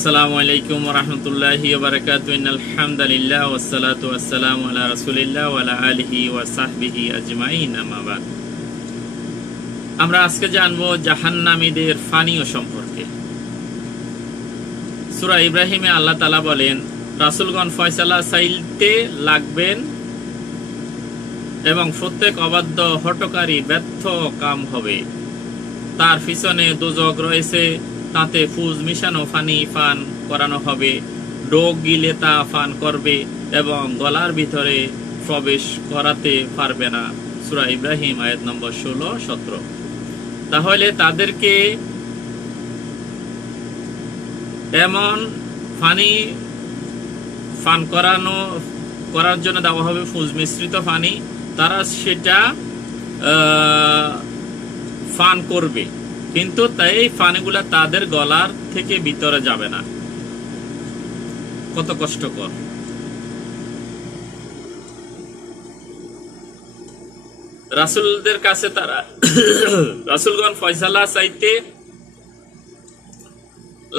আসসালামু আলাইকুম ওয়া রাহমাতুল্লাহি ওয়া বারাকাতুহু ইন্নাল হামদালিল্লাহ ওয়াস সালাতু ওয়াস সালামু আলা রাসূলিল্লাহ ওয়া আলা আলিহি ওয়া সাহবিহি আজমাইন আম্মা বাদ। আমরা আজকে জানবো জাহান্নামীদের ফানিও সম্পর্কে। সূরা ইব্রাহিমে আল্লাহ তাআলা বলেন, রাসূলগণ ফয়সালা চাইতে লাগবেন এবং প্রত্যেক অবাধ্য হঠকারী ব্যর্থ কাম হবে। তার পিছনে দোজখ রয়েছে, তাতে ফুজ মিশানো পানি পান করানো হবে, ডোক গিলে তা পান করবে এবং গলার ভিতরে প্রবেশ করাতে পারবে না। সূরা ইব্রাহিম আয়াত নম্বর 16-17। তাহলে তাদেরকে এমন পানি পান করার জন্য দেওয়া হবে ফুজ মিশ্রিত পানি, তারা সেটা পান করবে, কিন্তু তাই পানিগুলা তাদের গলার থেকে ভিতরে যাবে না। কত কষ্টকর! রাসূলদের কাছে তারা রাসূলগণ ফয়সালা চাইতে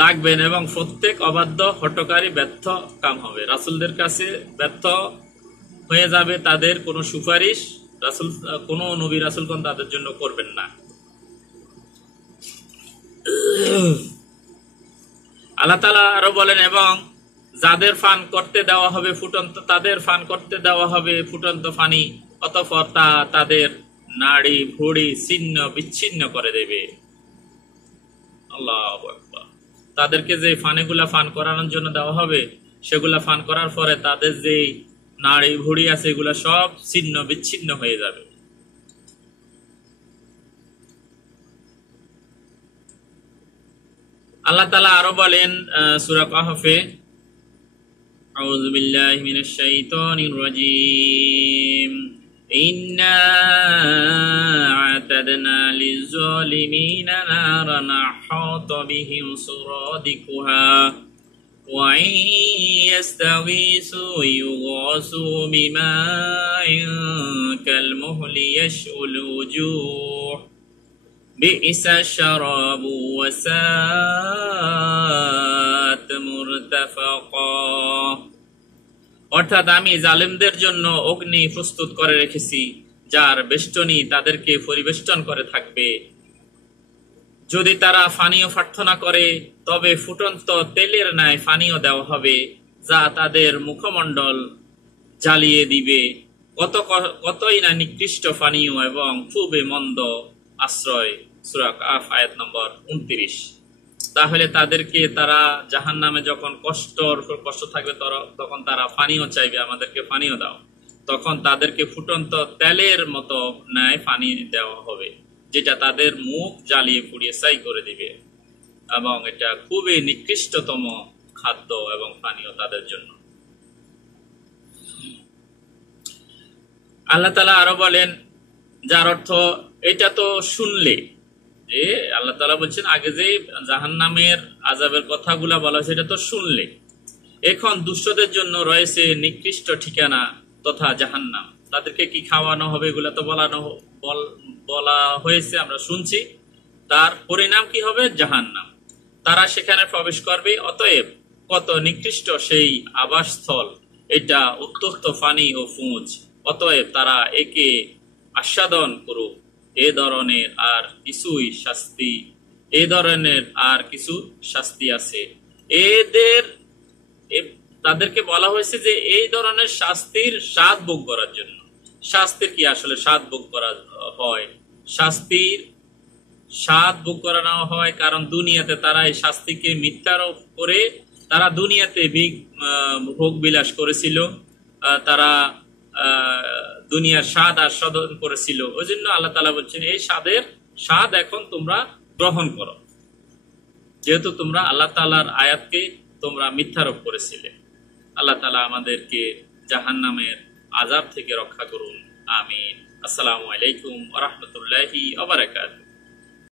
লাগবেন এবং প্রত্যেক অবাধ্য হঠকারী ব্যর্থ কাম হবে। রাসূলদের কাছে ব্যর্থ হয়ে যাবে, তাদের কোনো সুপারিশ কোনো নবী রাসূলগণ তাদের জন্য করবেন না। আল্লাহ তাআলা আরো বলেন, এবং যাদের পান করতে দেওয়া হবে তাদের পান করতে দেওয়া হবে ফুটন্ত পানি, অতঃপর তা তাদের নাড়ি ভুঁড়ি ছিন্ন বিচ্ছিন্ন করে দেবে। আল্লাহু আকবার। তাদেরকে যে পানিগুলা পান করানোর জন্য দেওয়া হবে, সেগুলা পান করার পরে তাদের যে নাড়ি ভুঁড়ি আছে এগুলা সব ছিন্ন বিচ্ছিন্ন হয়ে যাবে। আল্লাহ তাআলা আরো বলেন সূরা কাহফে, আউযু বিল্লাহি মিনাশ শাইতানির রাজীম, ইন্না আ'তাদনা লিয-যালিমিনা নারান আহাতা বিহিম সুরাদিকুহা ওয়া ইয়াস্তাগীসু ইউগাসু বিমাইন কালমুহলি ইয়াশউল উজুহ বি'সা শারাবু ওয়া সাআত মুরতাফাকা। অর্থাৎ আমি জালিমদের জন্য অগ্নি প্রস্তুত করে রেখেছি, যার বেষ্টনী তাদেরকে পরিবেষ্টন করে থাকবে। যদি তারা পানীয় প্রার্থনা করে, তবে ফুটন্ত তেলের ন্যায় পানীয় দেওয়া হবে, যা তাদের মুখমণ্ডল জ্বালিয়ে দিবে। কতই না নিকৃষ্ট পানীয় এবং খুবই মন্দ আশ্রয়। সূরা কাহফ আয়াত নম্বর 29। তাহলে তাদেরকে তারা জাহান্নামে যখন কষ্ট থাকবে, তখন তারা পানীয় চাইবে, আমাদেরকে পানীয় দাও। তখন তাদেরকে ফুটন্ত তেলের মতো ন্যায় পানি দেওয়া হবে, যেটা তাদের মুখ জ্বালিয়ে পুড়িয়ে ছাই করে দিবে, এবং এটা খুবই নিকৃষ্টতম খাদ্য এবং পানীয় তাদের জন্য। আল্লাহ তাআলা আরো বলেন, যার অর্থ এটা তো শুনলে, যে আল্লাহ তাআলা বলছেন আগে যে জাহান্নামের আযাবের কথাগুলা বলা হয়েছে এটা তো শুনলে, এখন দুষ্টদের জন্য রয়েছে নিকৃষ্ট ঠিকানা তথা জাহান্নাম। তাদেরকে কি খাওয়ানো হবে এগুলা তো বলা হয়েছে, আমরা শুনছি। তার পরিণাম কি হবে? জাহান্নাম। তারা সেখানে প্রবেশ করবে। অতএব কত নিকৃষ্ট সেই আবাসস্থল, এটা উত্তপ্ত পানি ও পুঁজ। অতএব তারা একে আস্বাদন করুক। এ ধরনের আর কিছু শাস্তি আছে। তাদেরকে বলা হয়েছে যে এই ধরনের শাস্তির স্বাদ ভোগ করার জন্য। শাস্তির কি আসলে স্বাদ ভোগ করা হয়? শাস্তির স্বাদ ভোগ করানো হয় কারণ দুনিয়াতে তারা এই শাস্তিকে মিথ্যারোপ করে তারা দুনিয়াতে ভোগ বিলাস করেছিল, তারা দুনিয়ার স্বাদ আস্বাদন করেছিল। ওই জন্য আল্লাহ তাআলা বলছেন এই স্বাদ এখন তোমরা গ্রহণ করো, যেহেতু তোমরা আল্লাহ তাআলার আয়াতকে তোমরা মিথ্যারোপ করেছিলে। আল্লাহ তাআলা আমাদেরকে জাহান্নামের আযাব থেকে রক্ষা করুন। আমিন। আসসালামু আলাইকুম ওয়া রাহমাতুল্লাহি ওয়া বারাকাতুহু।